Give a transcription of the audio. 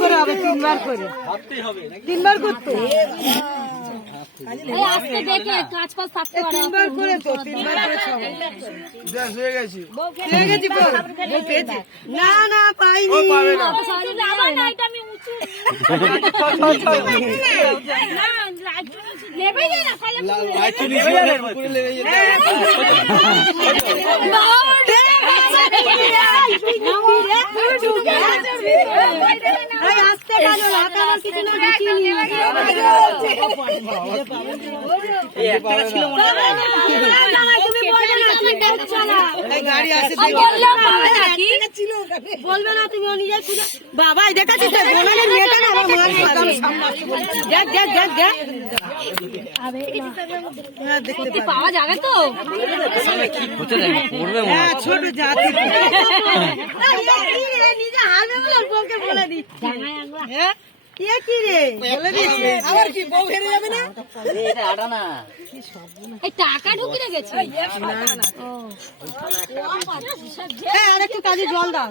করে হবে, তিনবার করে, তিনবার করতে তিনবার করে তো, তিনবার করে না না পাইনি। বলবে না তুমি নিজের খুঁজে বাবা দেখাচ্ছিস মেয়েটা না পাওয়া যাবে তো ছোট জাতি নিজে হারবে বউকে বলে দিচ্ছি। কি রে বলে দিচ্ছি আবার কি বউ হেরে যাবে না? এই টাকা ঢুকে রেখেছে। আর একটু কাজে জল দাও।